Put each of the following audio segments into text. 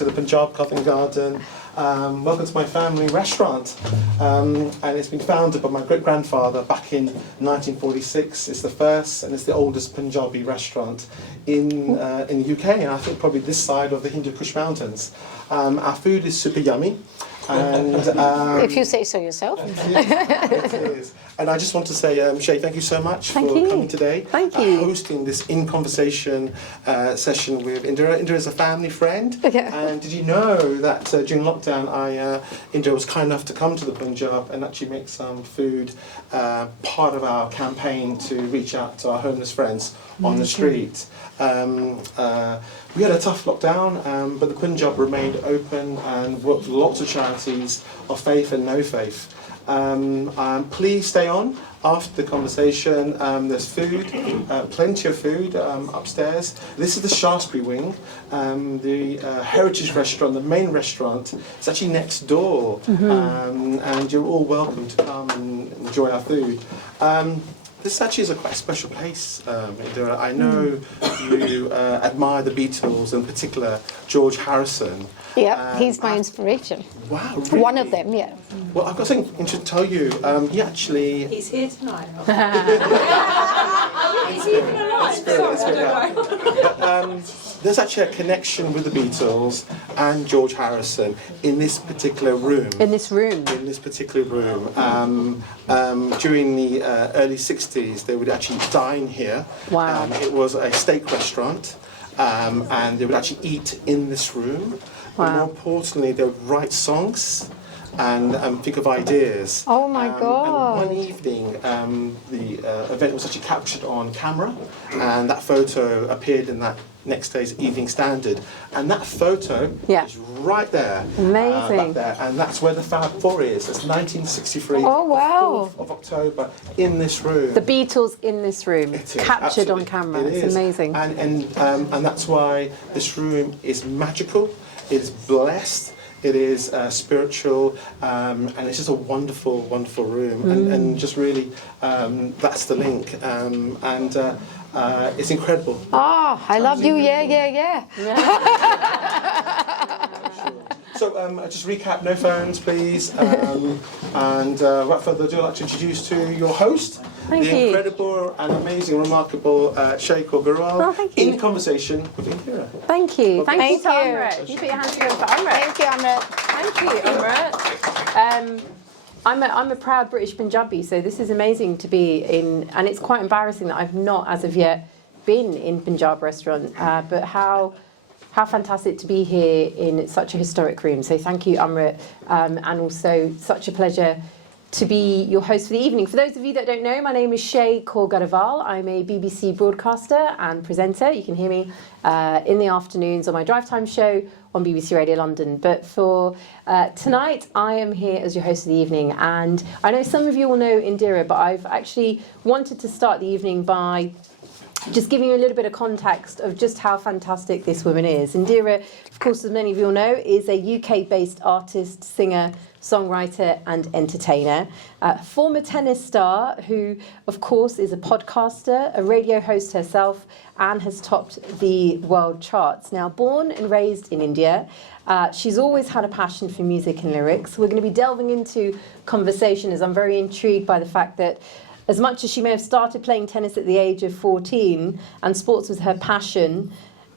to the Punjab Covent Garden. Welcome to my family restaurant. And it's been founded by my great-grandfather back in 1946. It's the first and it's the oldest Punjabi restaurant in the UK, and I think probably this side of the Hindu Kush Mountains. Our food is super yummy. And, if you say so yourself. It is. And I just want to say, Shay, thank you so much for coming today. Thank you. Hosting this In Conversation session with Indiraa. Indiraa is a family friend. Yeah. And did you know that during lockdown, Indiraa was kind enough to come to the Punjab and actually make some food part of our campaign to reach out to our homeless friends on the street. We had a tough lockdown, but the Punjab remained open and worked with lots of charities of faith and no faith. Please stay on after the conversation. There's food, plenty of food upstairs. This is the Shaftesbury wing, the heritage restaurant, the main restaurant. It's actually next door, and you're all welcome to come and enjoy our food. This actually is quite a special place, Indiraa. I know you admire the Beatles, in particular George Harrison. Yeah, he's my inspiration. Wow, really? One of them, yeah. Well, I've got something to tell you. He actually... He's here tonight. He's even alive. There's actually a connection with the Beatles and George Harrison in this particular room. In this room? In this particular room. During the early 60s, they would actually dine here. Wow. It was a steak restaurant, and they would actually eat in this room. Wow. But more importantly, they would write songs and think of ideas. Oh my God. And one evening, the event was actually captured on camera, and that photo appeared in that next day's Evening Standard. And that photo is right there. Amazing. Back there, and that's where the Fab Four is. It's 1963. Oh, wow. 4th of October, in this room. The Beatles in this room, captured on camera. It's amazing. And that's why this room is magical, it is blessed, it is spiritual, and it's just a wonderful, wonderful room. And just really, that's the link. It's incredible. Oh, I love you, yeah. So just recap, no phones, please. And without further ado, I'd like to introduce to your host, the incredible and amazing, remarkable Shay Grewal, in conversation with Indiraa. Thank you. Thank you to Amrit. You put your hands together for Amrit. Thank you, Amrit. Thank you, Amrit. I'm a proud British Punjabi, so this is amazing to be in, and it's quite embarrassing that I've not, as of yet, been in Punjab Restaurant, but how fantastic to be here in such a historic room. So thank you, Amrit, and also such a pleasure to be your host for the evening. For those of you that don't know, my name is Shay Grewal. I'm a BBC broadcaster and presenter. You can hear me in the afternoons on my drive time show on BBC Radio London. But for tonight, I am here as your host of the evening. And I know some of you will know Indiraa, but I've actually wanted to start the evening by just giving you a little bit of context of just how fantastic this woman is. Indiraa, of course, as many of you will know, is a UK-based artist, singer, songwriter and entertainer. Former tennis star who, of course, is a podcaster, a radio host herself, and has topped the world charts. Now, born and raised in India, she's always had a passion for music and lyrics. We're going to be delving into conversation, as I'm very intrigued by the fact that as much as she may have started playing tennis at the age of 14 and sports was her passion,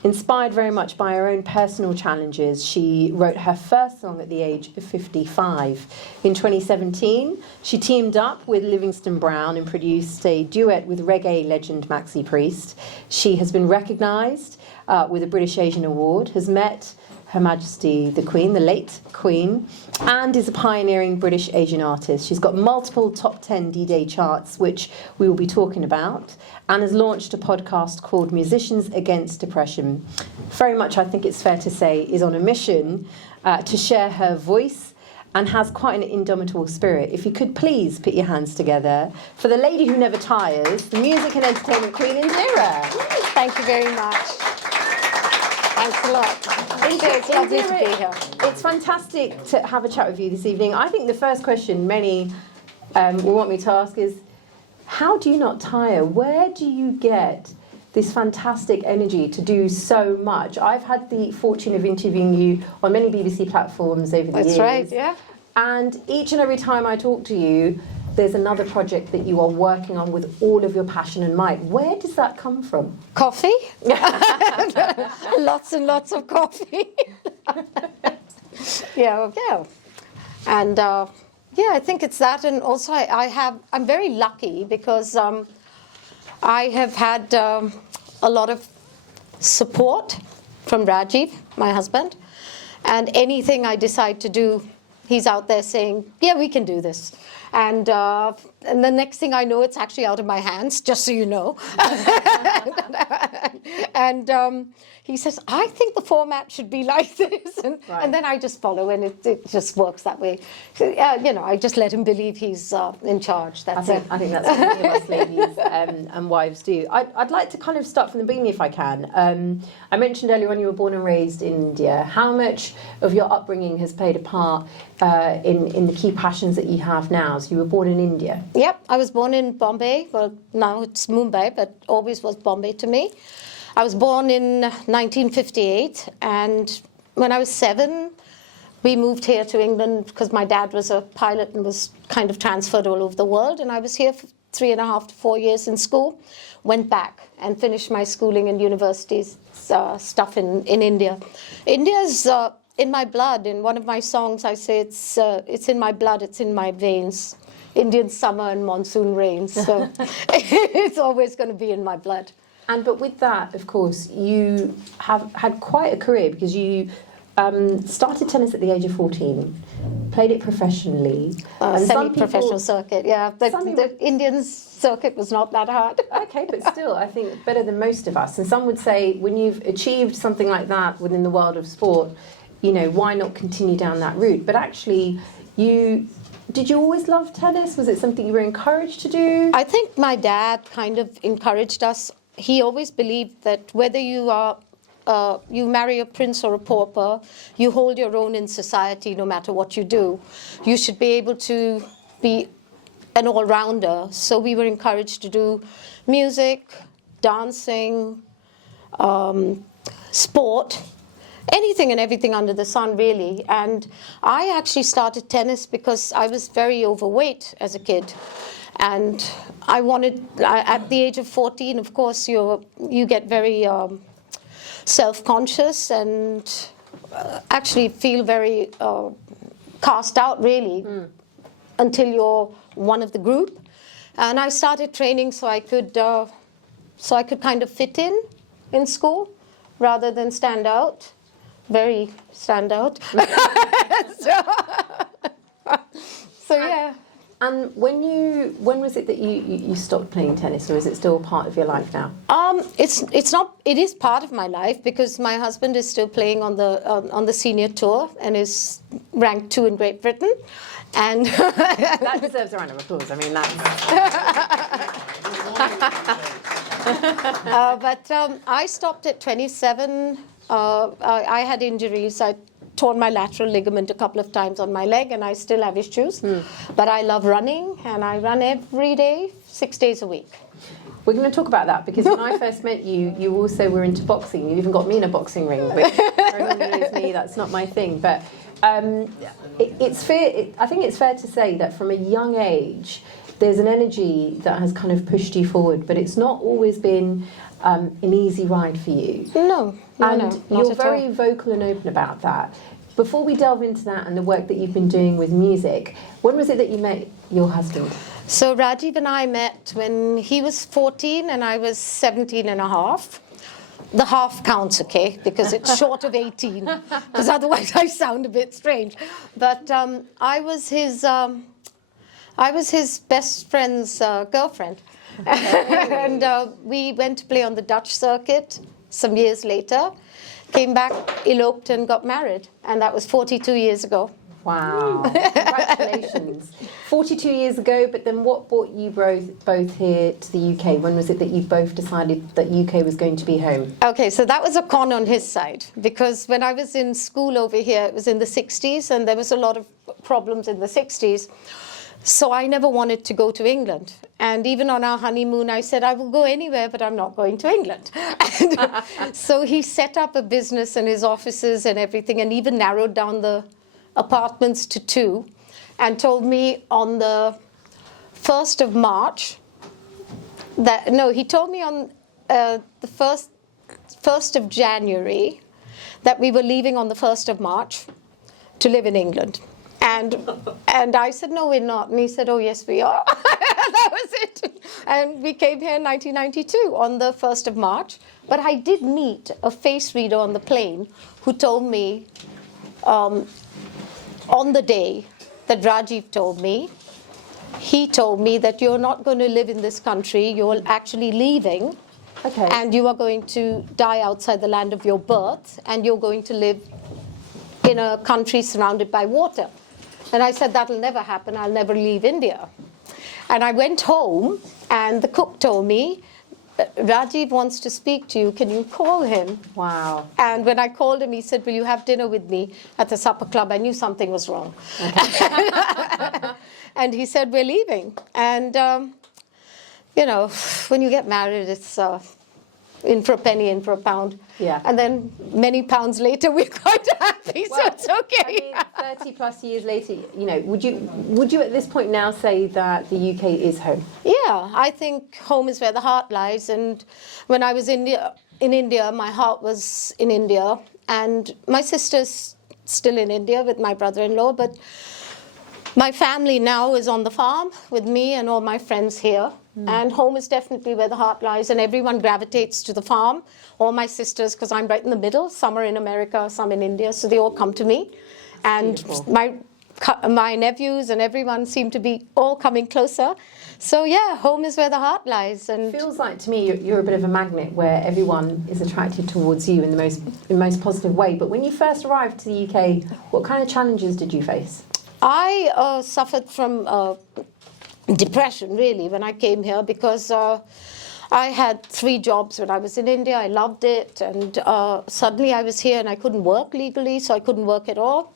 inspired very much by her own personal challenges, she wrote her first song at the age of 55. In 2017, she teamed up with Livingston Brown and produced a duet with reggae legend Maxi Priest. She has been recognised with a British Asian Award, has met Her Majesty the Queen, the late Queen, and is a pioneering British Asian artist. She's got multiple top 10 D-Day charts, which we will be talking about, and has launched a podcast called Musicians Against Depression. Very much, I think it's fair to say, is on a mission to share her voice and has quite an indomitable spirit. If you could please put your hands together for the lady who never tires, the music and entertainment queen, Indiraa. Thank you very much. Thanks a lot. It's lovely to be here. It's fantastic to have a chat with you this evening. I think the first question many will want me to ask is, how do you not tire? Where do you get this fantastic energy to do so much. I've had the fortune of interviewing you on many BBC platforms over the years. That's right, yeah. And each and every time I talk to you, there's another project that you are working on with all of your passion and might. Where does that come from? Coffee. Lots and lots of coffee. yeah. And I think it's that. And also I'm very lucky because I have had a lot of support from Rajiv, my husband. And anything I decide to do, he's out there saying, yeah, we can do this. And the next thing I know, it's actually out of my hands, just so you know. and he says, I think the format should be like this. And then I just follow, and it just works that way. So, I just let him believe he's in charge. That's it. I think that's what many of us ladies and wives do. I'd like to kind of start from the beginning if I can. I mentioned earlier on you were born and raised in India. How much of your upbringing has played a part in the key passions that you have now? So you were born in India. Yep, I was born in Bombay. Well, now it's Mumbai, but always was Bombay to me. I was born in 1958, and when I was 7, we moved here to England because my dad was a pilot and was kind of transferred all over the world, and I was here for 3.5 to 4 years in school, went back and finished my schooling and universities stuff in India. India's in my blood. In one of my songs, I say it's in my blood, it's in my veins. Indian summer and monsoon rains, so it's always going to be in my blood. But with that, of course, you have had quite a career because you started tennis at the age of 14, played it professionally. Semi-professional circuit, yeah. The Indian circuit was not that hard. Okay, but still, I think better than most of us. And some would say when you've achieved something like that within the world of sport, why not continue down that route? But actually, did you always love tennis? Was it something you were encouraged to do? I think my dad kind of encouraged us. He always believed that whether you marry a prince or a pauper, you hold your own in society no matter what you do. You should be able to be an all-rounder. So we were encouraged to do music, dancing, sport, anything and everything under the sun, really. And I actually started tennis because I was very overweight as a kid. And I wanted, at the age of 14, of course, you get very self-conscious and actually feel very cast out, really, until you're one of the group. And I started training so I could kind of fit in school rather than stand out. Very stand out. so yeah. And when was it that you stopped playing tennis, or is it still part of your life now? It's not. It is part of my life because my husband is still playing on the senior tour and is ranked 2 in Great Britain, and that deserves a round of applause. I mean, that's. But I stopped at 27. I had injuries. I torn my lateral ligament a couple of times on my leg, and I still have issues. But I love running, and I run every day, 6 days a week. We're going to talk about that because when I first met you, you also were into boxing. You even got me in a boxing ring, which for anyone who knows me, that's not my thing. But it's fair. I think it's fair to say that from a young age, there's an energy that has kind of pushed you forward, but it's not always been an easy ride for you. No, you're very vocal and open about that. Before we delve into that and the work that you've been doing with music, when was it that you met your husband? So Rajiv and I met when he was 14 and I was 17 and a half. The half counts, okay, because it's short of 18, because otherwise I sound a bit strange. But I was his best friend's girlfriend. And we went to play on the Dutch circuit some years later, came back, eloped and got married. And that was 42 years ago. Wow. Congratulations. 42 years ago, but then what brought you both here to the UK? When was it that you both decided that UK was going to be home? Okay, so that was a con on his side, because when I was in school over here, it was in the 60s, and there was a lot of problems in the 60s. So I never wanted to go to England. And even on our honeymoon, I said, I will go anywhere, but I'm not going to England. And so he set up a business and his offices and everything, and even narrowed down the apartments to 2, and told me on the 1st of March, he told me on the 1st of January that we were leaving on the 1st of March to live in England. And I said, no, we're not. And he said, oh, yes, we are. That was it. And we came here in 1992 on the 1st of March. But I did meet a face reader on the plane who told me on the day that Rajiv told me, he told me that you're not going to live in this country, you're actually leaving, Okay. and you are going to die outside the land of your birth, and you're going to live in a country surrounded by water. And I said, that'll never happen, I'll never leave India. And I went home, and the cook told me, Rajiv wants to speak to you, can you call him? Wow. And when I called him, he said, will you have dinner with me at the supper club? I knew something was wrong. And he said, we're leaving. And, when you get married, it's in for a penny, in for a pound. Yeah. And then many pounds later, we're quite happy, so it's okay. I mean, 30 plus years later, would you at this point now say that the UK is home? Yeah, I think home is where the heart lies. And when I was in India, my heart was in India. And my sister's still in India with my brother-in-law. But my family now is on the farm with me and all my friends here. And home is definitely where the heart lies. And everyone gravitates to the farm. All my sisters, because I'm right in the middle. Some are in America, some in India. So they all come to me. And my nephews and everyone seem to be all coming closer. So yeah, home is where the heart lies. And it feels like to me you're a bit of a magnet where everyone is attracted towards you in the most positive way. But when you first arrived to the UK, what kind of challenges did you face? I suffered from depression, really, when I came here, because I had 3 jobs when I was in India. I loved it, and suddenly I was here and I couldn't work legally, so I couldn't work at all.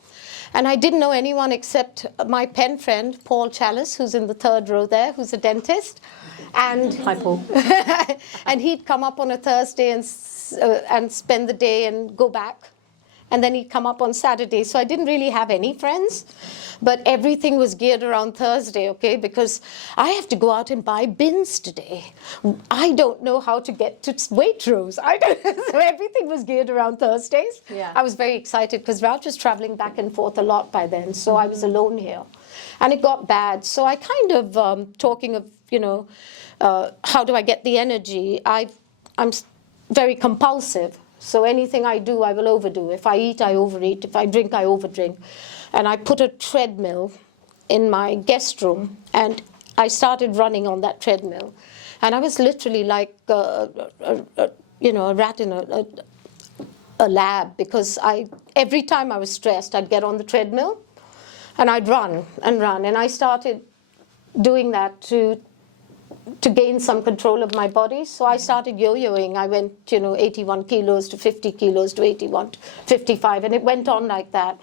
And I didn't know anyone except my pen friend, Paul Chalice, who's in the 3rd row there, who's a dentist. And Hi, Paul. and he'd come up on a Thursday and spend the day and go back. And then he'd come up on Saturday. So I didn't really have any friends. But everything was geared around Thursday, okay? Because I have to go out and buy bins today. I don't know how to get to Waitrose. So everything was geared around Thursdays. Yeah. I was very excited because Ralph was traveling back and forth a lot by then. So I was alone here. And it got bad. So I kind of, talking of, how do I get the energy? I'm very compulsive. So anything I do, I will overdo. If I eat, I overeat. If I drink, I overdrink. And I put a treadmill in my guest room, and I started running on that treadmill. And I was literally like a rat in a lab, because every time I was stressed, I'd get on the treadmill, and I'd run and run. And I started doing that to gain some control of my body. So I started yo-yoing. I went, 81 kilos to 50 kilos to 81, 55, and it went on like that.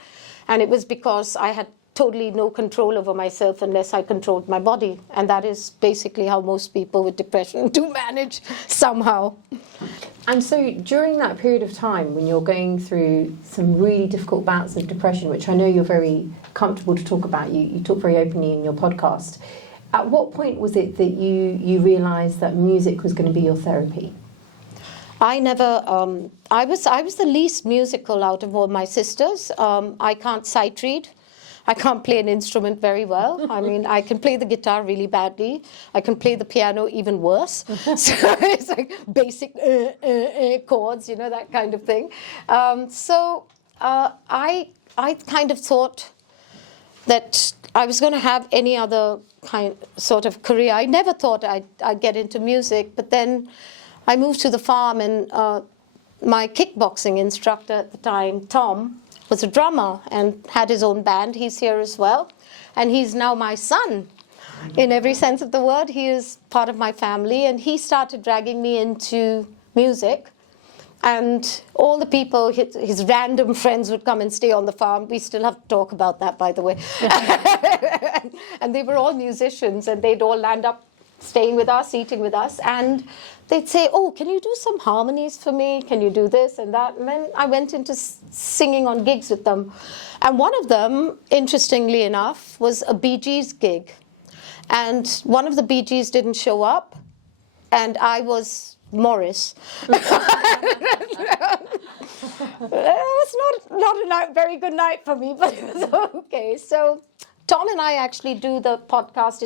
And it was because I had totally no control over myself unless I controlled my body. And that is basically how most people with depression do manage somehow. And so during that period of time when you're going through some really difficult bouts of depression, which I know you're very comfortable to talk about, you talk very openly in your podcast, at what point was it that you realised that music was going to be your therapy? I never, I was the least musical out of all my sisters. I can't sight read. I can't play an instrument very well. I mean, I can play the guitar really badly. I can play the piano even worse. So it's like basic chords, that kind of thing. So I kind of thought that I was going to have any other sort of career. I never thought I'd get into music, but then I moved to the farm, and my kickboxing instructor at the time, Tom, was a drummer and had his own band. He's here as well. And he's now my son in every sense of the word. He is part of my family, and he started dragging me into music. And all the people, his random friends would come and stay on the farm. We still have to talk about that, by the way. And they were all musicians, and they'd all land up staying with us, eating with us. And they'd say, oh, can you do some harmonies for me? Can you do this and that? And then I went into singing on gigs with them. And one of them, interestingly enough, was a Bee Gees gig. And one of the Bee Gees didn't show up, and I was Morris. It was not a very good night for me, but it was okay. So Tom and I actually do the podcast.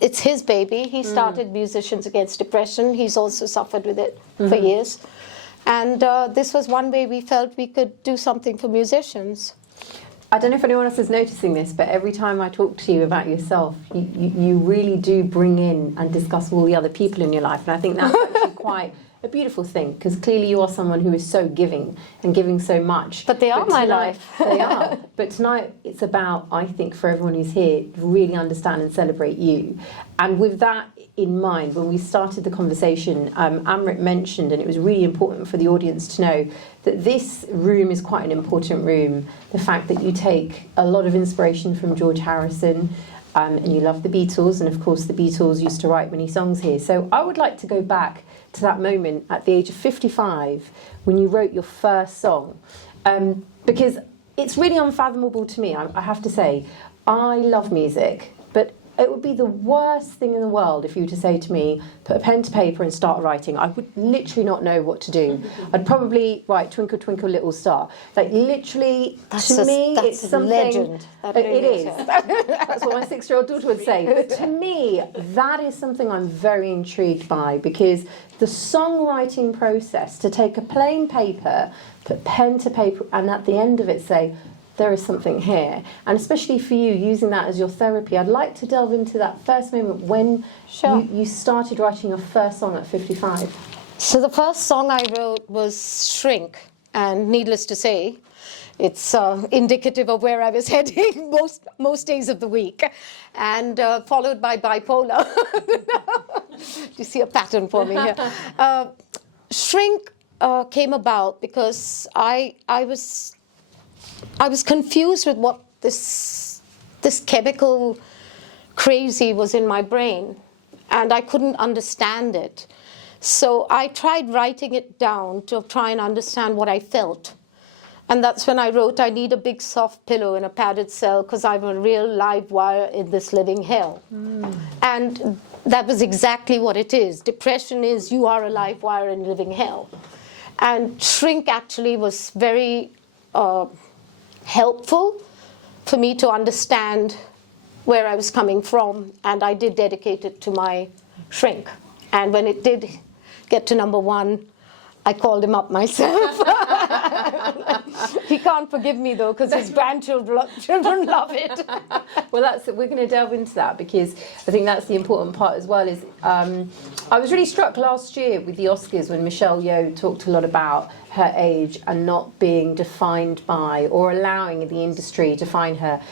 It's his baby. He started Musicians Against Depression. He's also suffered with it for years. And this was one way we felt we could do something for musicians. I don't know if anyone else is noticing this, but every time I talk to you about yourself, you really do bring in and discuss all the other people in your life. And I think that's actually quite a beautiful thing, because clearly you are someone who is so giving and giving so much. But they are my life. They are. But tonight it's about, I think, for everyone who's here, to really understand and celebrate you. And with that in mind, when we started the conversation, Amrit mentioned, and it was really important for the audience to know, that this room is quite an important room. The fact that you take a lot of inspiration from George Harrison, and you love the Beatles, and of course the Beatles used to write many songs here. So I would like to go back to that moment at the age of 55 when you wrote your first song, because it's really unfathomable to me. I have to say, I love music, but it would be the worst thing in the world if you were to say to me, put a pen to paper and start writing. I would literally not know what to do. I'd probably write Twinkle, Twinkle, Little Star. Like, literally, it's something... legend. It is. That's what my 6-year-old daughter would say. But to me, that is something I'm very intrigued by, because the songwriting process, to take a plain paper, put pen to paper, and at the end of it say, there is something here. And especially for you, using that as your therapy, I'd like to delve into that first moment when you started writing your first song at 55. So the first song I wrote was Shrink, and needless to say, it's indicative of where I was heading most days of the week, and followed by Bipolar. Do you see a pattern for me here? Shrink came about because I was confused with what this chemical crazy was in my brain, and I couldn't understand it. So I tried writing it down to try and understand what I felt. And that's when I wrote, I need a big soft pillow in a padded cell because I'm a real live wire in this living hell. And that was exactly what it is. Depression is you are a live wire in living hell. And Shrink actually was very helpful for me to understand where I was coming from, and I did dedicate it to my shrink. And when it did get to number 1, I called him up myself. He can't forgive me though, because his grandchildren love it. Well, we're going to delve into that, because I think that's the important part as well. Is I was really struck last year with the Oscars when Michelle Yeoh talked a lot about her age and not being defined by, or allowing the industry to define her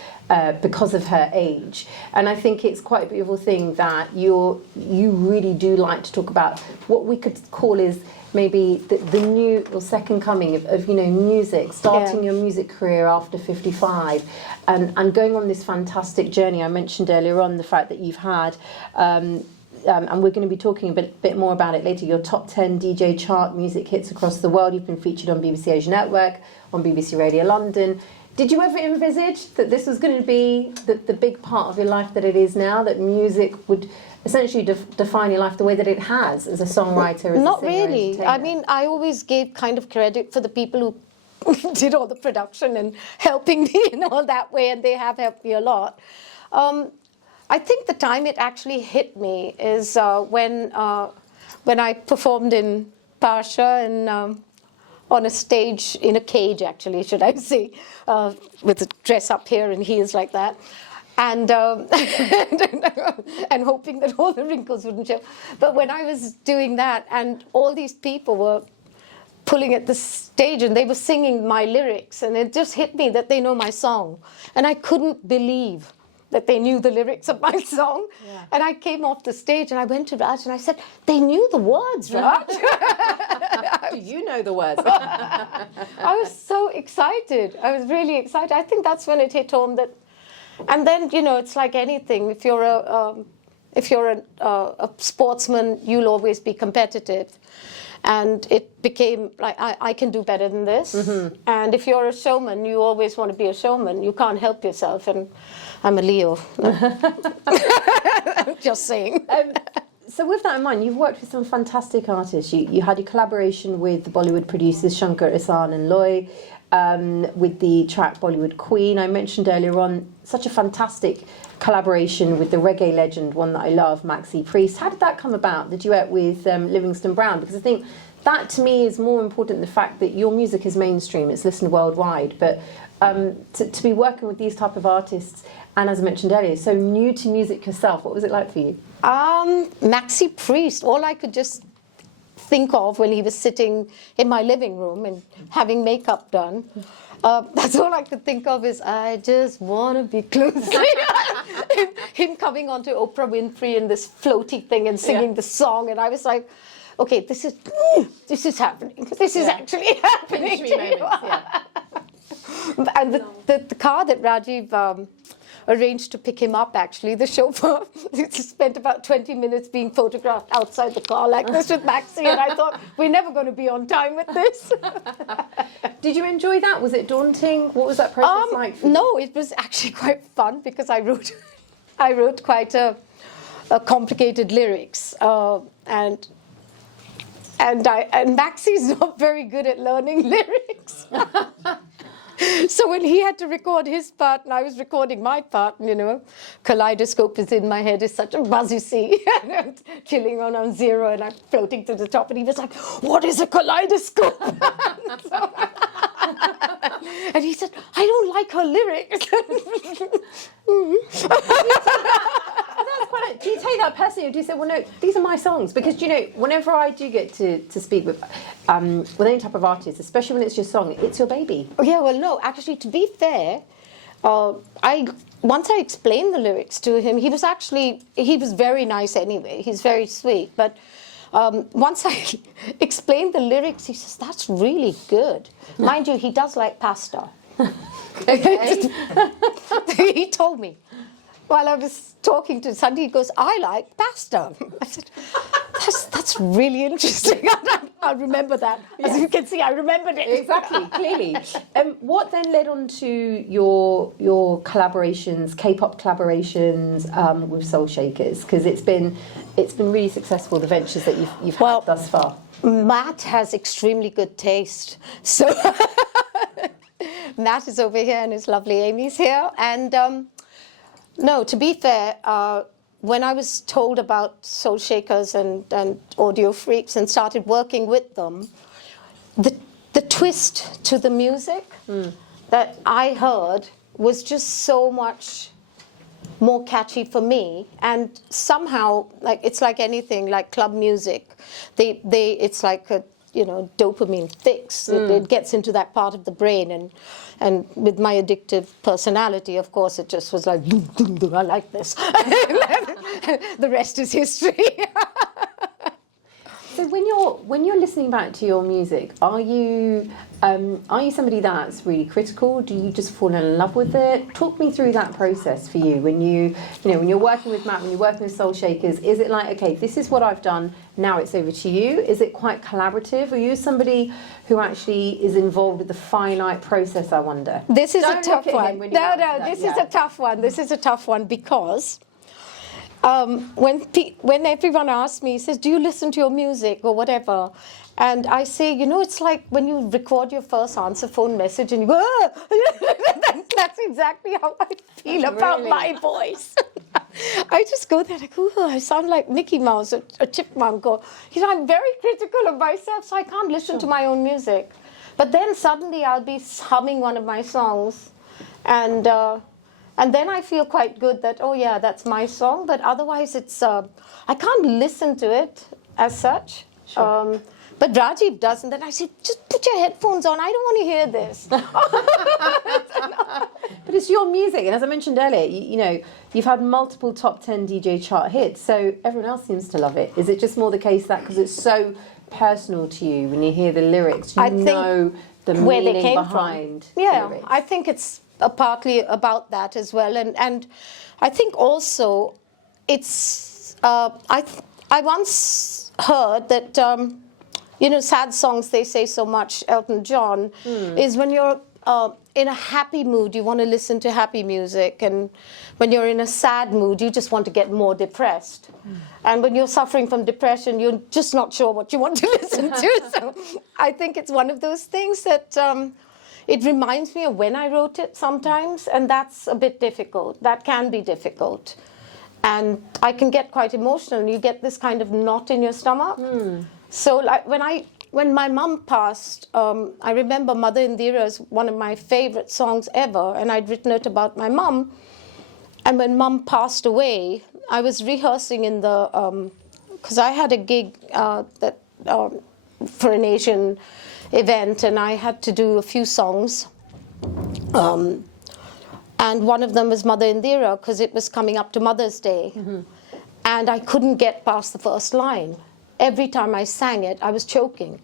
because of her age. And I think it's quite a beautiful thing that you really do like to talk about what we could call is maybe the new or second coming of music, starting your music career after 55, and going on this fantastic journey. I mentioned earlier on the fact that you've had, and we're going to be talking a bit more about it later, your top 10 DJ chart music hits across the world. You've been featured on BBC Asia Network, on BBC Radio London. Did you ever envisage that this was going to be the big part of your life that it is now, that music would essentially define your life the way that it has as a songwriter, as Not a singer, really. I mean, I always gave kind of credit for the people who did all the production and helping me in all that way, and they have helped me a lot. I think the time it actually hit me is when I performed in Parsha and on a stage, in a cage actually, should I say, with a dress up here and heels like that. And and hoping that all the wrinkles wouldn't show. But when I was doing that, and all these people were pulling at the stage and they were singing my lyrics, and it just hit me that they know my song. And I couldn't believe that they knew the lyrics of my song. Yeah. And I came off the stage and I went to Raj and I said, they knew the words, Raj. Do you know the words? I was so excited. I was really excited. I think that's when it hit home that, and then, you know, it's like anything. If you're a sportsman, you'll always be competitive. And it became like, I can do better than this. And if you're a showman, you always want to be a showman. You can't help yourself. And I'm a Leo. I'm just saying. So with that in mind, you've worked with some fantastic artists. You had your collaboration with the Bollywood producers Shankar Ehsaan and Loy, with the track Bollywood Queen. I mentioned earlier on such a fantastic collaboration with the reggae legend, one that I love, Maxi Priest. How did that come about, the duet with Livingston Brown? Because I think that to me is more important than the fact that your music is mainstream, it's listened worldwide. But to be working with these type of artists, and as I mentioned earlier, so new to music yourself, what was it like for you? Maxi Priest, all I could just think of when he was sitting in my living room and having makeup done, that's all I could think of is, I just want to be close. Him coming onto Oprah Winfrey in this floaty thing and singing the song, and I was like, okay, this is happening. This is actually happening. And the car that Rajiv arranged to pick him up, actually, the chauffeur spent about 20 minutes being photographed outside the car like this with Maxi, and I thought, we're never going to be on time with this. Did you enjoy that? Was it daunting? What was that process like for you? No, it was actually quite fun because I wrote quite a complicated lyrics, and Maxi's not very good at learning lyrics. So when he had to record his part and I was recording my part, you know, kaleidoscope is in my head, is such a buzz, you see. And I'm chilling on zero and I'm floating to the top, and he was like, what is a kaleidoscope? And he said, I don't like her lyrics. Do you take that personally, or do you say, well, no, these are my songs? Because, you know, whenever I do get to speak with any type of artist, especially when it's your song, it's your baby. Yeah, well, no, actually, to be fair, once I explained the lyrics to him, he was very nice anyway. He's very sweet. But once I explained the lyrics, he says, that's really good. Mind you, he does like pasta. Okay. He told me. While I was talking to Sandy, he goes, I like pasta. I said, that's really interesting. I'll remember that. As you can see, I remembered it. Exactly, clearly. What then led on to your collaborations, K-pop collaborations with Soulshakers? Because it's been really successful, the ventures that you've had thus far. Matt has extremely good taste. So Matt is over here and his lovely Amy's here. And no, to be fair, when I was told about Soulshakers and Audio Freaks and started working with them, the twist to the music that I heard was just so much more catchy for me. And somehow, like, it's like anything, like club music, it's like a, you know, dopamine fix. It gets into that part of the brain, and with my addictive personality, of course, it just was like, dum, dum, dum, I like this. The rest is history. So when you're listening back to your music, are you somebody that's really critical? Do you just fall in love with it? Talk me through that process for you when when you're working with Matt, when you're working with Soulshakers. Is it like, okay, this is what I've done, now it's over to you? Is it quite collaborative? Are you somebody who actually is involved with the finite process, I wonder? This is a tough one. This is a tough one. This is a tough one because when everyone asks me, says, do you listen to your music or whatever? And I say, you know, it's like when you record your first answer phone message and you go, ah! That's exactly how I feel about my voice. I just go there, like, oh, I sound like Mickey Mouse or a chipmunk. Or, you know, I'm very critical of myself, so I can't listen to my own music. But then suddenly I'll be humming one of my songs, and then I feel quite good that, oh yeah, that's my song. But otherwise, it's I can't listen to it as such. Sure. But Rajiv doesn't. Then I said, just put your headphones on. I don't want to hear this. But it's your music, and as I mentioned earlier, you know, you've had multiple top 10 DJ chart hits, so everyone else seems to love it. Is it just more the case that because it's so personal to you when you hear the lyrics? I You think know the where they meaning came behind from. Yeah, the lyrics. I think it's partly about that as well, and I think also it's I once heard that sad songs, they say so much, Elton John, is when you're in a happy mood, you want to listen to happy music, and when you're in a sad mood, you just want to get more depressed. And when you're suffering from depression, you're just not sure what you want to listen to. So I think it's one of those things that it reminds me of when I wrote it sometimes, and that's a bit difficult. That can be difficult. And I can get quite emotional, and you get this kind of knot in your stomach. So like when my mum passed, I remember Mother Indiraa is one of my favorite songs ever, and I'd written it about my mum. And when Mum passed away, I was rehearsing in the, because I had a gig for an Asian event, and I had to do a few songs. And one of them was Mother Indiraa, because it was coming up to Mother's Day. And I couldn't get past the first line. Every time I sang it, I was choking.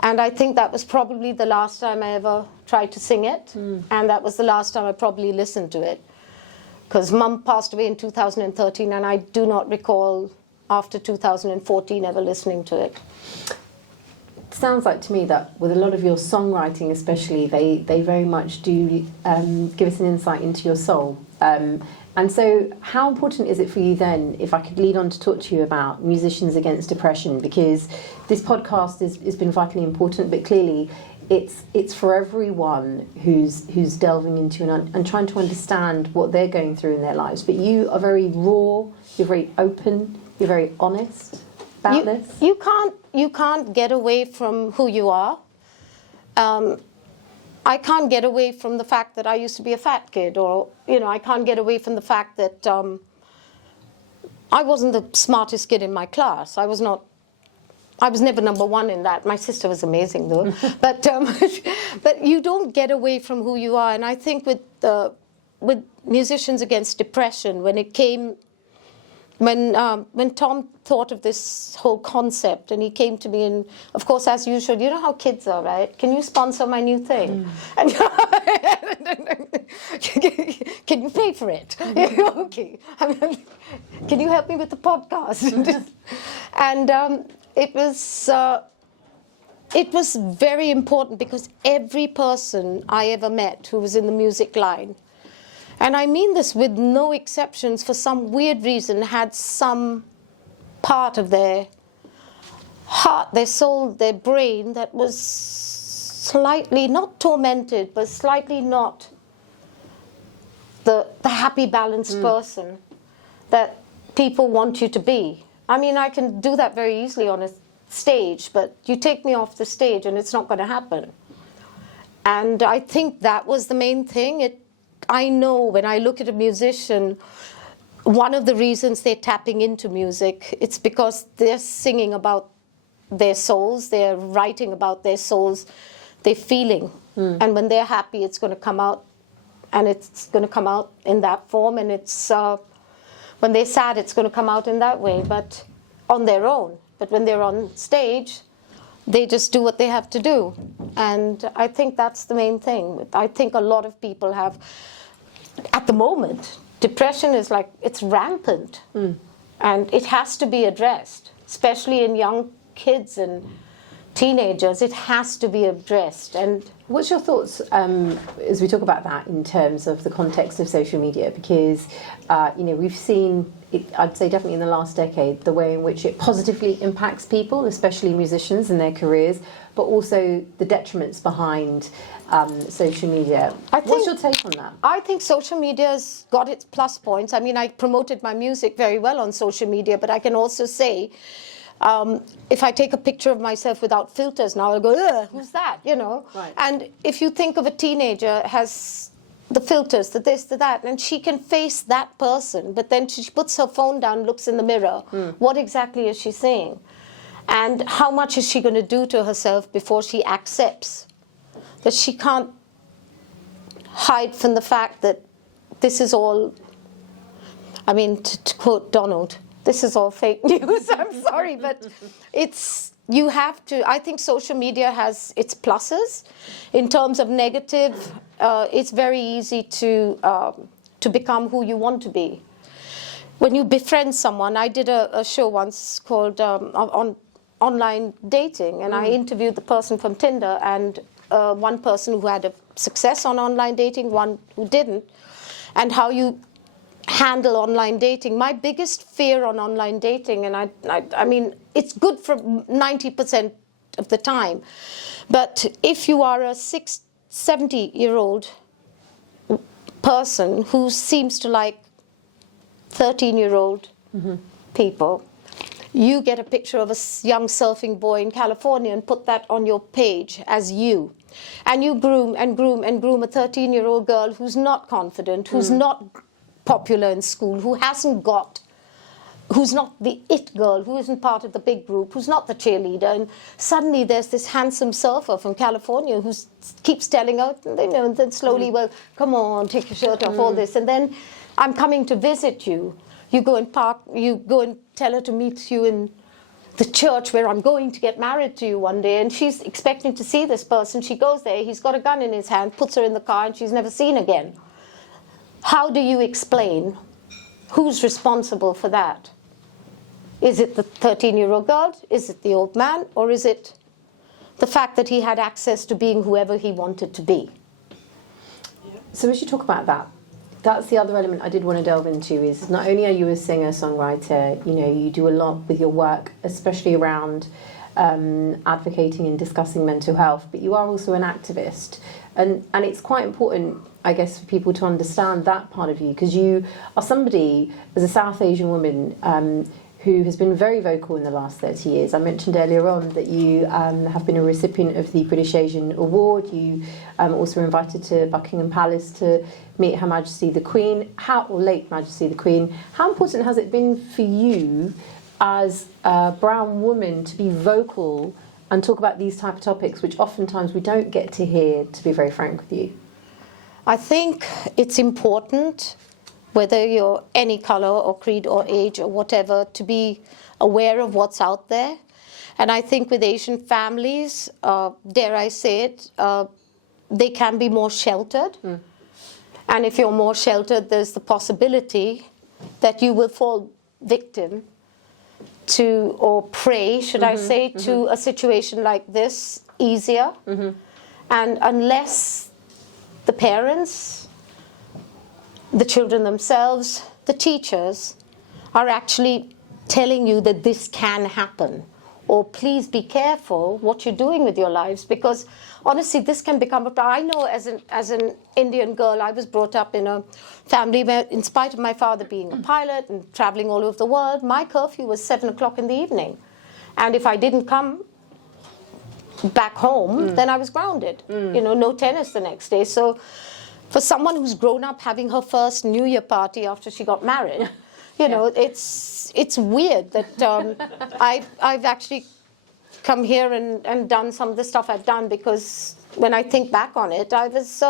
And I think that was probably the last time I ever tried to sing it. And that was the last time I probably listened to it. Because Mum passed away in 2013, and I do not recall after 2014 ever listening to it. It sounds like to me that with a lot of your songwriting especially, they very much do give us an insight into your soul. And so how important is it for you then, if I could lead on to talk to you about Musicians Against Depression, because this podcast has been vitally important, but clearly it's for everyone who's delving into and trying to understand what they're going through in their lives. But you are very raw, you're very open, you're very honest about this. You can't get away from who you are. I can't get away from the fact that I used to be a fat kid, or I can't get away from the fact that I wasn't the smartest kid in my class. I was never number one in that. My sister was amazing though. But you don't get away from who you are. And I think with Musicians Against Depression, when Tom thought of this whole concept, and he came to me, and of course, as usual, you know how kids are, right? Can you sponsor my new thing? And can you pay for it? Okay. Can you help me with the podcast? And it was very important, because every person I ever met who was in the music line, and I mean this with no exceptions, for some weird reason, had some part of their heart, their soul, their brain that was slightly, not tormented, but slightly not the happy, balanced person that people want you to be. I mean, I can do that very easily on a stage, but you take me off the stage and it's not going to happen. And I think that was the main thing. I know when I look at a musician, one of the reasons they're tapping into music, it's because they're singing about their souls, they're writing about their souls, they're feeling. And when they're happy, it's going to come out, and it's going to come out in that form. And it's when they're sad, it's going to come out in that way, but on their own. But when they're on stage, they just do what they have to do. And I think that's the main thing. I think a lot of people have, at the moment, depression is like, it's rampant. And it has to be addressed, especially in young kids and teenagers. It has to be addressed. And what's your thoughts as we talk about that in terms of the context of social media? Because, we've seen, I'd say definitely in the last decade, the way in which it positively impacts people, especially musicians and their careers, but also the detriments behind social media. What's your take on that? I think social media's got its plus points. I mean, I promoted my music very well on social media, but I can also say, if I take a picture of myself without filters now, I'll go, ugh, who's that, Right. And if you think of a teenager has the filters, the this, the that, and she can face that person, but then she puts her phone down, looks in the mirror. What exactly is she saying? And how much is she going to do to herself before she accepts that she can't hide from the fact that this is all, to quote Donald, this is all fake news. I'm sorry, but it's you have to, I think social media has its pluses. In terms of negative, it's very easy to become who you want to be. When you befriend someone, I did a show once called on online dating, and I interviewed the person from Tinder, and one person who had a success on online dating, one who didn't, and how you handle online dating. My biggest fear on online dating, and I mean, it's good for 90% of the time, but if you are a 70-year-old person who seems to like 13-year-old people, you get a picture of a young surfing boy in California and put that on your page as you. And you groom and groom and groom a 13-year-old girl who's not confident, who's not popular in school, who's not the it girl, who isn't part of the big group, who's not the cheerleader, and suddenly there's this handsome surfer from California who keeps telling out, and then slowly, well, come on, take your shirt off, all this, and then I'm coming to visit you. You go and tell her to meet you in the church where I'm going to get married to you one day, and she's expecting to see this person. She goes there, he's got a gun in his hand, puts her in the car, and she's never seen again. How do you explain who's responsible for that? Is it the 13-year-old girl? Is it the old man? Or is it the fact that he had access to being whoever he wanted to be? So as you talk about that, that's the other element I did want to delve into, is not only are you a singer, songwriter, you do a lot with your work, especially around advocating and discussing mental health, but you are also an activist. And it's quite important, I guess, for people to understand that part of you, because you are somebody, as a South Asian woman, who has been very vocal in the last 30 years. I mentioned earlier on that you have been a recipient of the British Asian Award. You also were invited to Buckingham Palace to meet Her Majesty the Queen, or late Majesty the Queen. How important has it been for you as a brown woman to be vocal and talk about these type of topics, which oftentimes we don't get to hear, to be very frank with you? I think it's important, whether you're any colour or creed or age or whatever, to be aware of what's out there. And I think with Asian families, dare I say it, they can be more sheltered. And if you're more sheltered, there's the possibility that you will fall victim to, or prey, should I say, to a situation like this easier. And unless the parents, the children themselves, the teachers are actually telling you that this can happen, or please be careful what you're doing with your lives, because honestly this can become a problem. I know as an Indian girl, I was brought up in a family where, in spite of my father being a pilot and traveling all over the world, my curfew was 7 o'clock in the evening, and if I didn't come back home, then I was grounded. No tennis the next day. So for someone who's grown up having her first New Year party after she got married, it's weird that I've actually come here and done some of the stuff I've done, because when I think back on it, I was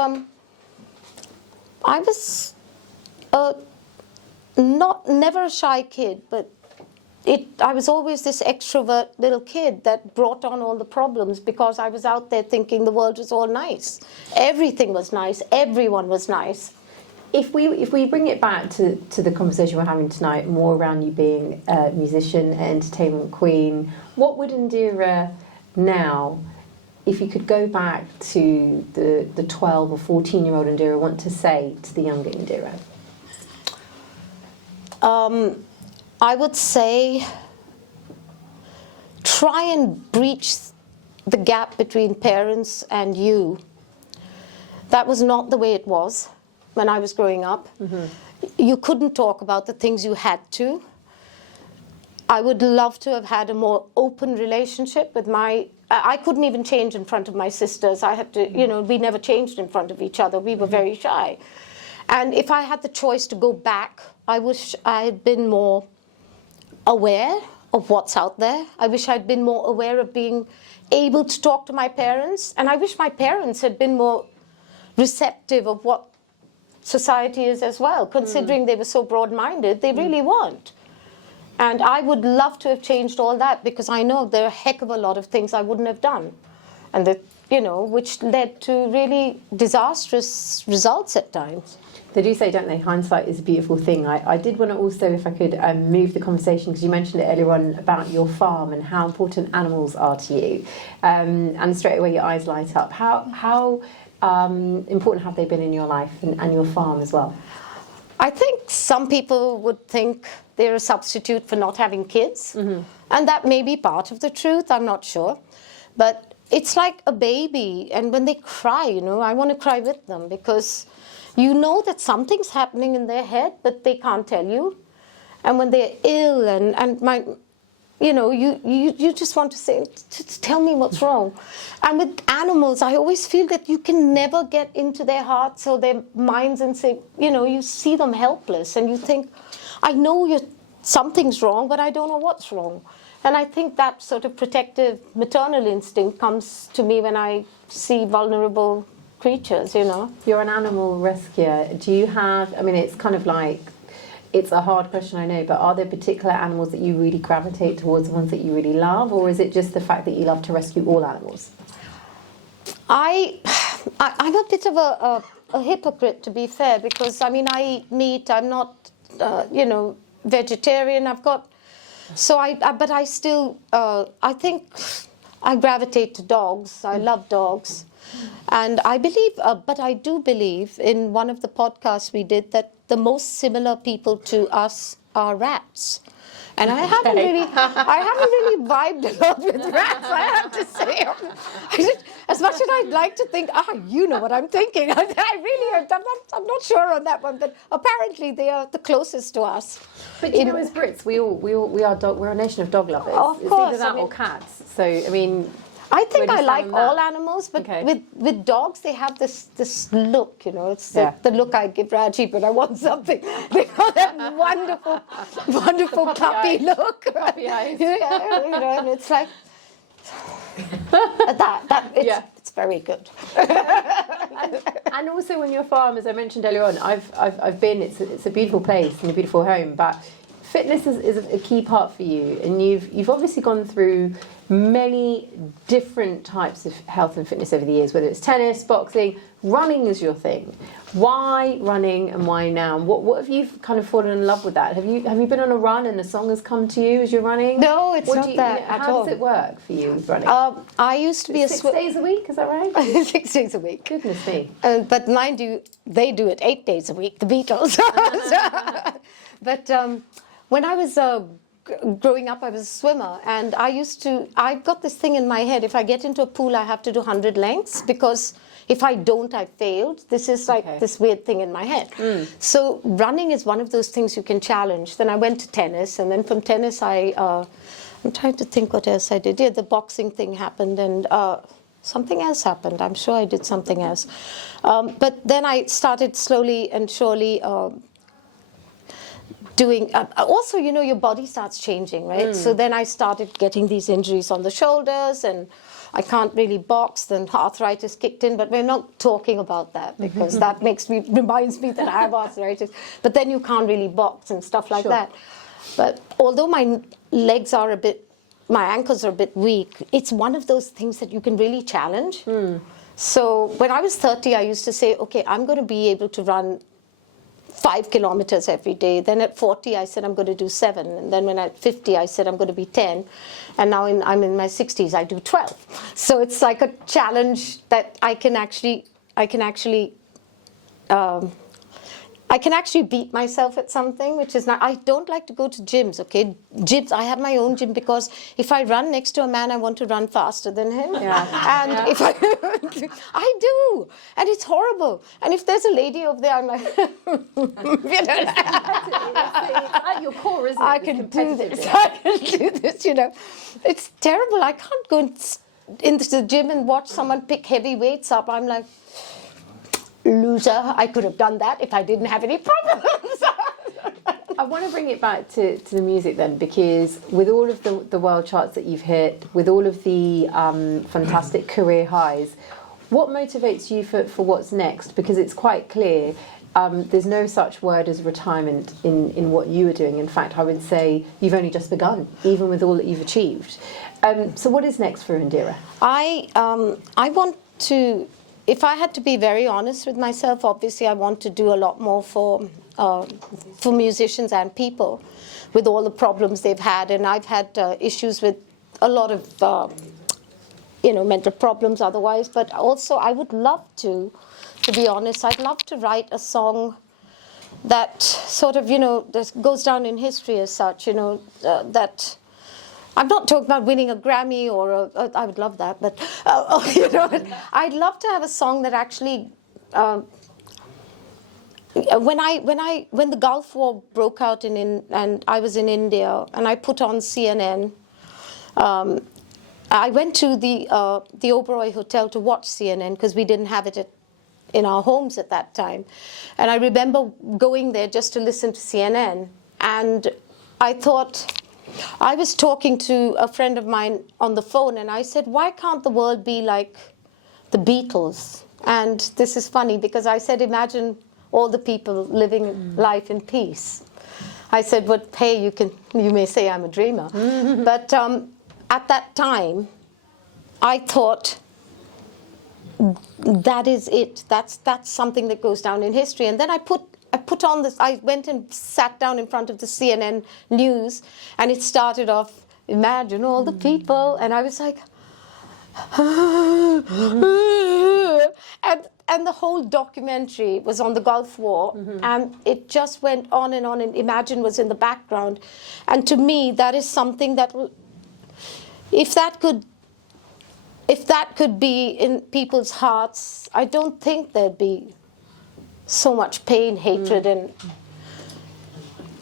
never a shy kid, but I was always this extrovert little kid that brought on all the problems, because I was out there thinking the world was all nice. Everything was nice. Everyone was nice. If we bring it back to the conversation we're having tonight, more around you being a musician, entertainment queen, what would Indiraa now, if you could go back to the 12 or 14-year-old Indiraa, want to say to the younger Indiraa? I would say try and breach the gap between parents and you. That was not the way it was when I was growing up. You couldn't talk about the things you had to. I would love to have had a more open relationship with I couldn't even change in front of my sisters. I had to, we never changed in front of each other. We were very shy. And if I had the choice to go back, I wish I had been more aware of what's out there. I wish I'd been more aware of being able to talk to my parents. And I wish my parents had been more receptive of what society is as well, considering they were so broad-minded. They really weren't. And I would love to have changed all that, because I know there are a heck of a lot of things I wouldn't have done. And that, which led to really disastrous results at times. They do say, don't they, hindsight is a beautiful thing. I did want to also, if I could, move the conversation, because you mentioned it earlier on about your farm and how important animals are to you. And straight away your eyes light up. How important have they been in your life and your farm as well? I think some people would think they're a substitute for not having kids. Mm-hmm. And that may be part of the truth, I'm not sure. But it's like a baby, and when they cry, I want to cry with them, because you know that something's happening in their head, but they can't tell you. And when they're ill and my, you just want to say, just tell me what's wrong. And with animals, I always feel that you can never get into their hearts or their minds and say, you see them helpless and you think, I know something's wrong, but I don't know what's wrong. And I think that sort of protective maternal instinct comes to me when I see vulnerable creatures, You're an animal rescuer. Do you have, it's kind of like, it's a hard question, I know, but are there particular animals that you really gravitate towards, the ones that you really love, or is it just the fact that you love to rescue all animals? I'm a bit of a hypocrite, to be fair, because, I eat meat, I'm not, vegetarian, but I still, I think I gravitate to dogs. I love dogs. And I believe, but I do believe in one of the podcasts we did that the most similar people to us are rats. And I haven't really vibed a lot with rats, I have to say. As much as I'd like to think, you know what I'm thinking. I'm not sure on that one, but apparently they are the closest to us. But as Brits, we're a nation of dog lovers. Of course, it's either that or cats. So I think I like all animals, but with dogs they have this look, it's the look I give Raji, but I want something. They have that wonderful puppy look. Puppy eyes. And it's like it's very good. And also on your farm, as I mentioned earlier on, I've been. It's a beautiful place and a beautiful home, but fitness is a key part for you, and you've obviously gone through many different types of health and fitness over the years, whether it's tennis, boxing, running is your thing. Why running and why now? What have you kind of fallen in love with that? Have you been on a run and a song has come to you as you're running? No, it's not that at all. How does it work for you with running? I used to be 6 days a week, is that right? 6 days a week. Goodness me. But mind you, they do it 8 days a week, the Beatles. But when I was growing up, I was a swimmer, and I've got this thing in my head, if I get into a pool, I have to do 100 lengths, because if I don't, I failed. This is like this weird thing in my head. So running is one of those things you can challenge. Then I went to tennis, and then from tennis, I'm trying to think what else I did. Yeah, the boxing thing happened, and something else happened. I'm sure I did something else. But then I started slowly and surely doing, also, your body starts changing, right? So then I started getting these injuries on the shoulders, and I can't really box, then arthritis kicked in, but we're not talking about that, because that reminds me that I have arthritis. But then you can't really box and stuff like that. But although my legs are my ankles are a bit weak, it's one of those things that you can really challenge. So when I was 30, I used to say, okay, I'm going to be able to run 5 kilometers every day. Then at 40, I said I'm going to do 7. And then when at 50, I said I'm going to be 10. And now I'm in my 60s, I do 12. So it's like a challenge that I can actually beat myself at something, which is not. I don't like to go to gyms, okay? Gyms, I have my own gym, because if I run next to a man, I want to run faster than him. And if I do. And it's horrible. And if there's a lady over there, I'm like, at your core, isn't it? I can do this. I can do this, It's terrible. I can't go into the gym and watch someone pick heavy weights up. I'm like, loser. I could have done that if I didn't have any problems. I want to bring it back to the music then, because with all of the world charts that you've hit, with all of the fantastic career highs, what motivates you for what's next? Because it's quite clear there's no such word as retirement in what you are doing. In fact, I would say you've only just begun, even with all that you've achieved. So what is next for Indiraa? I want to, if I had to be very honest with myself, obviously I want to do a lot more for musicians and people with all the problems they've had. And I've had issues with a lot of, mental problems otherwise. But also I would love to be honest, I'd love to write a song that sort of, that goes down in history as such, that... I'm not talking about winning a Grammy or I would love that, but I'd love to have a song that actually, when the Gulf War broke out and I was in India and I put on CNN, I went to the Oberoi Hotel to watch CNN because we didn't have it in our homes at that time, and I remember going there just to listen to CNN, and I thought. I was talking to a friend of mine on the phone and I said, why can't the world be like the Beatles? And this is funny because I said, imagine all the people living life in peace. I said, but hey, you may say I'm a dreamer. But at that time, I thought, that is it. That's something that goes down in history. And then I put on this, I went and sat down in front of the CNN news, and it started off, imagine all the people, and I was like, and the whole documentary was on the Gulf War, and it just went on, and Imagine was in the background. And to me, that is something that will, if that could be in people's hearts, I don't think there'd be so much pain, hatred, and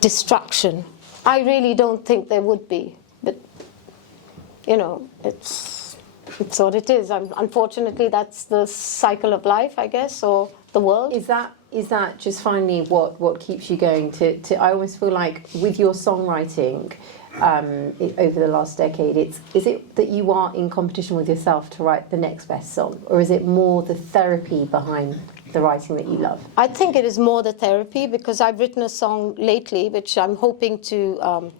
destruction. I really don't think there would be. But, it's what it is. Unfortunately, that's the cycle of life, I guess, or the world. Is that just finally what keeps you going? I always feel like with your songwriting over the last decade, is it that you are in competition with yourself to write the next best song, or is it more the therapy behind the writing that you love? I think it is more the therapy, because I've written a song lately which I'm hoping to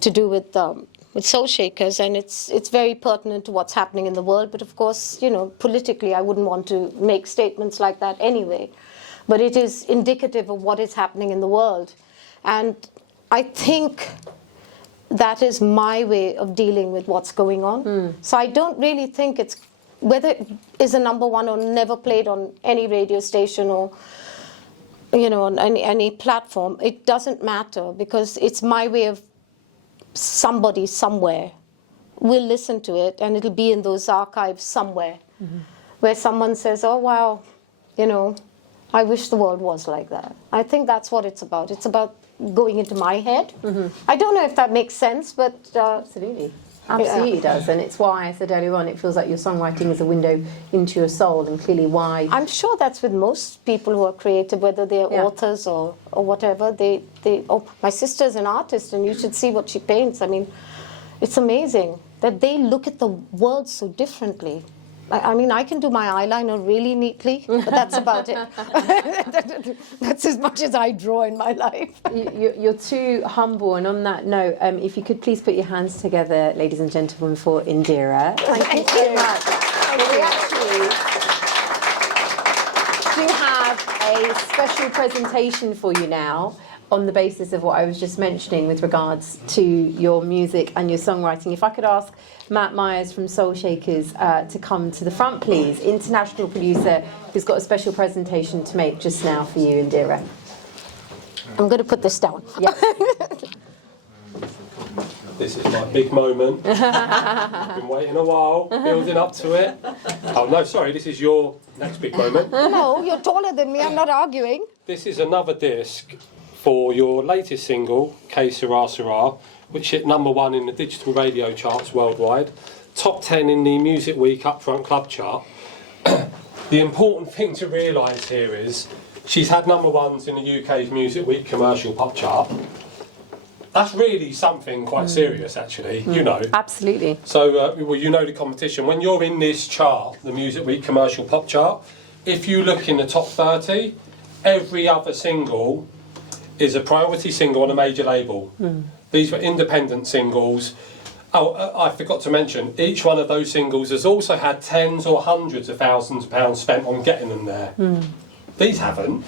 do with Soulshakers, and it's very pertinent to what's happening in the world. But of course, politically, I wouldn't want to make statements like that anyway. But it is indicative of what is happening in the world, and I think that is my way of dealing with what's going on. So I don't really think it's whether it is a number one or never played on any radio station or on any platform. It doesn't matter, because it's my way of somebody somewhere will listen to it, and it'll be in those archives somewhere where someone says, oh wow, I wish the world was like that. I think that's what it's about. It's about going into my head. I don't know if that makes sense, but absolutely does. And it's why I said earlier on, it feels like your songwriting is a window into your soul, and clearly why. I'm sure that's with most people who are creative, whether they're authors or whatever. My sister's an artist, and you should see what she paints. I mean, it's amazing that they look at the world so differently. I mean, I can do my eyeliner really neatly, but that's about it. That's as much as I draw in my life. You're too humble. And on that note, if you could please put your hands together, ladies and gentlemen, for Indiraa. Thank you so much. We actually do have a special presentation for you now, on the basis of what I was just mentioning with regards to your music and your songwriting. If I could ask Matt Myers from Soulshakers to come to the front, please. International producer who's got a special presentation to make just now for you, Indiraa. I'm going to put this down. Yeah. This is my big moment. Been waiting a while, building up to it. Oh no, sorry, this is your next big moment. No, you're taller than me, I'm not arguing. This is another disc for your latest single, K Sarah Sarah, which hit #1 in the digital radio charts worldwide, top 10 in the Music Week Upfront Club chart. The important thing to realise here is she's had #1s in the UK's Music Week commercial pop chart. That's really something quite serious, actually, Absolutely. So, the competition. When you're in this chart, the Music Week commercial pop chart, if you look in the top 30, every other single is a priority single on a major label. These were independent singles. Oh, I forgot to mention, each one of those singles has also had tens or hundreds of thousands of pounds spent on getting them there. These haven't.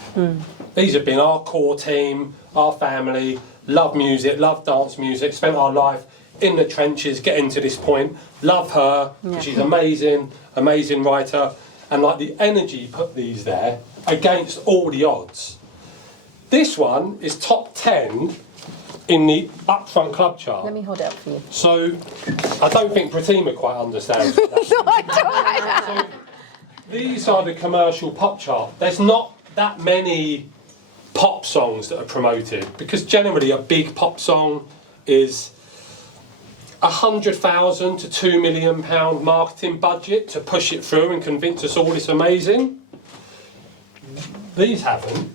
These have been our core team, our family, love music, love dance music, spent our life in the trenches getting to this point. Love her, she's amazing, amazing writer. And like the energy put these there against all the odds. This one is top 10 in the upfront club chart. Let me hold it up for you. So I don't think Pratima quite understands that. No, I don't. So these are the commercial pop chart. There's not that many pop songs that are promoted because generally a big pop song is 100,000 to £2 million marketing budget to push it through and convince us all it's amazing. These haven't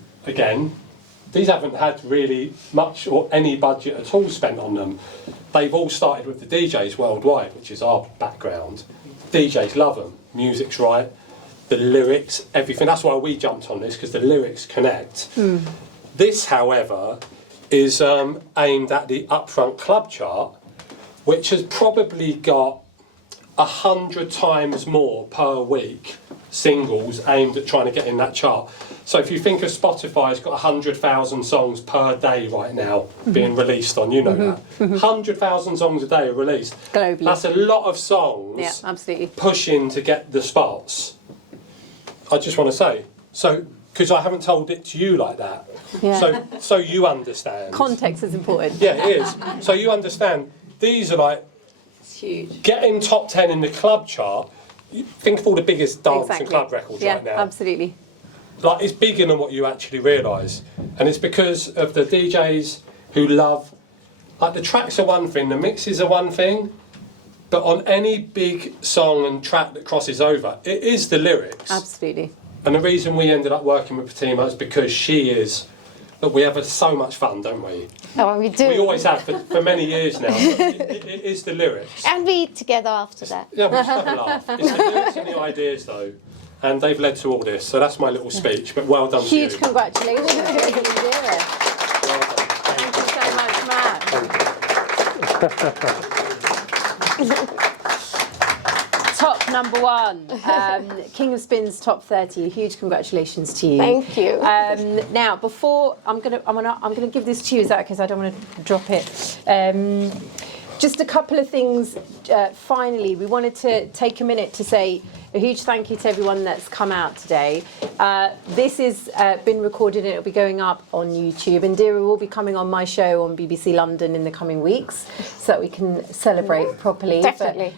had really much or any budget at all spent on them. They've all started with the DJs worldwide, which is our background. DJs love them. Music's right, the lyrics, everything. That's why we jumped on this, because the lyrics connect. This, however, is aimed at the upfront club chart, which has probably got 100 times more per week singles aimed at trying to get in that chart. So if you think of Spotify's got 100,000 songs per day right now being released on, you know that. 100,000 songs a day are released. Globally. That's a lot of songs Yeah, absolutely. pushing to get the spots. I just want to say, so, because I haven't told it to you like that. Yeah. So you understand. Context is important. Yeah, it is. So you understand, these are like, It's huge. getting top 10 in the club chart. Think of all the biggest dance Exactly. and club records Yeah, right now. absolutely. Like, it's bigger than what you actually realise. And it's because of the DJs who love, like, the tracks are one thing, the mixes are one thing, but on any big song and track that crosses over, it is the lyrics. Absolutely. And the reason we ended up working with Pratima is because she is, look, we have so much fun, don't we? Oh, we do. We always have for many years now. It is the lyrics. And we eat together after that. Yeah, we just have a laugh. It's the lyrics and the ideas, though, and they've led to all this. So that's my little speech. But well done Huge to you. congratulations to Indiraa. Well done. Thank you so much, Matt. Top number one, King of Spin's top 30. Huge congratulations to you. Thank you. Now, before I'm gonna give this to you, is that because I don't want to drop it? Just a couple of things. Finally, we wanted to take a minute to say a huge thank you to everyone that's come out today. This has been recorded and it'll be going up on YouTube. Indiraa will be coming on my show on BBC London in the coming weeks so that we can celebrate properly. Definitely. But,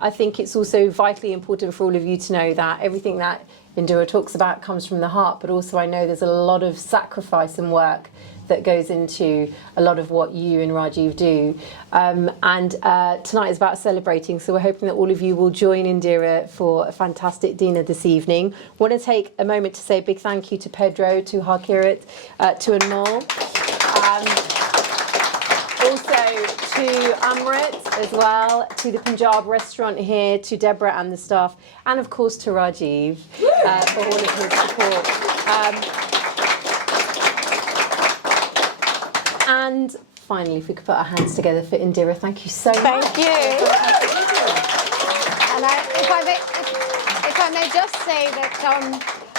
I think it's also vitally important for all of you to know that everything that Indiraa talks about comes from the heart, but also I know there's a lot of sacrifice and work that goes into a lot of what you and Rajiv do. Tonight is about celebrating, so we're hoping that all of you will join Indiraa for a fantastic dinner this evening. I want to take a moment to say a big thank you to Pedro, to Harkirat, to Anmol. Also to Amrit as well, to the Punjab Restaurant here, to Deborah and the staff, and of course to Rajiv for all of his support. And finally, if we could put our hands together for Indiraa, thank you so much. Thank you. And if I may just say that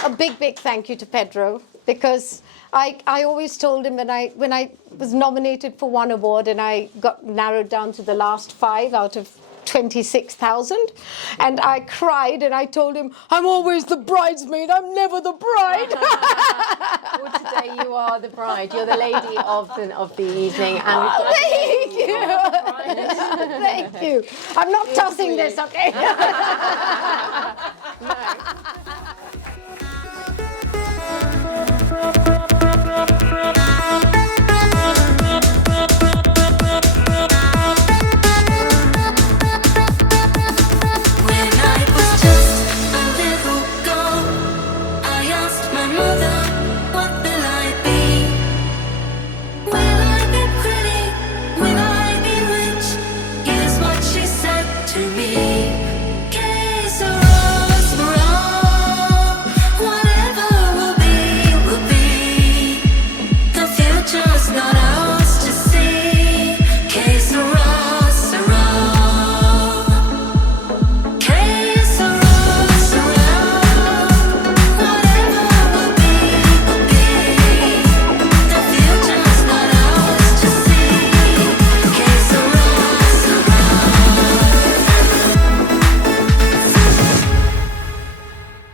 a big thank you to Pedro, because I always told him when I was nominated for one award and I got narrowed down to the last 5 out of 26,000, and I cried and I told him, I'm always the bridesmaid, I'm never the bride. Well, today you are the bride. You're the lady of the evening, and we've got Thank you. I'm not tossing this, okay? No.